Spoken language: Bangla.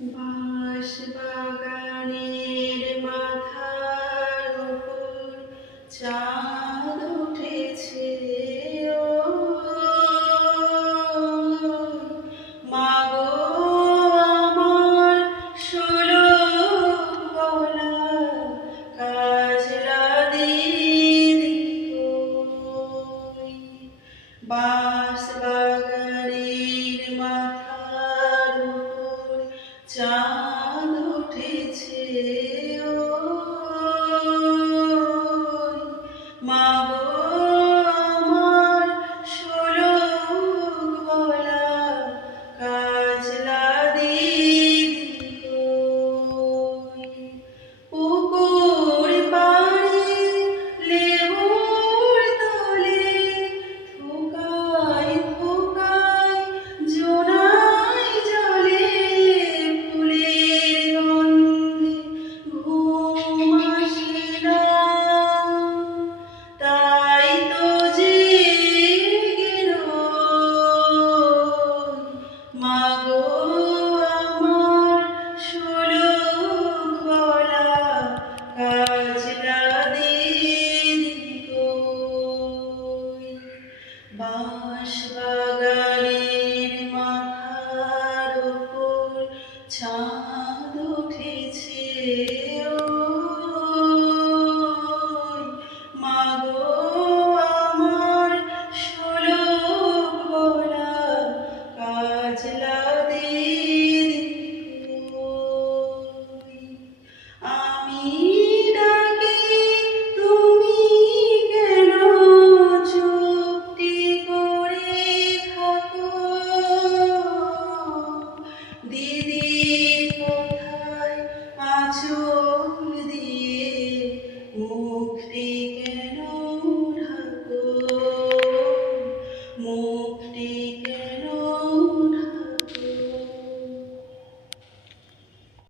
বাঁশ বাগানের মাথার উপর চাঁদ উঠেছে, ও মাগো আমার সুলভ গলা কাজলা দিদি কই। বাঁশ বাগানের মাথার উপর চাঁদ উঠেছে, ও মাগো আমার সুলভ গলা কাজলা দিদি কই। পুকুর পাড়ে লেবুর তলে থোকায় থোকায় জোনাই জলে ফুলের গন্ধে ঘুম আসে না, তাই তো জেগে রই মাগো আমার সুলভ গলা কাজলা দিদি কই। বাঁশ বাগানের মাথার উপর চাঁদ উঠেছে।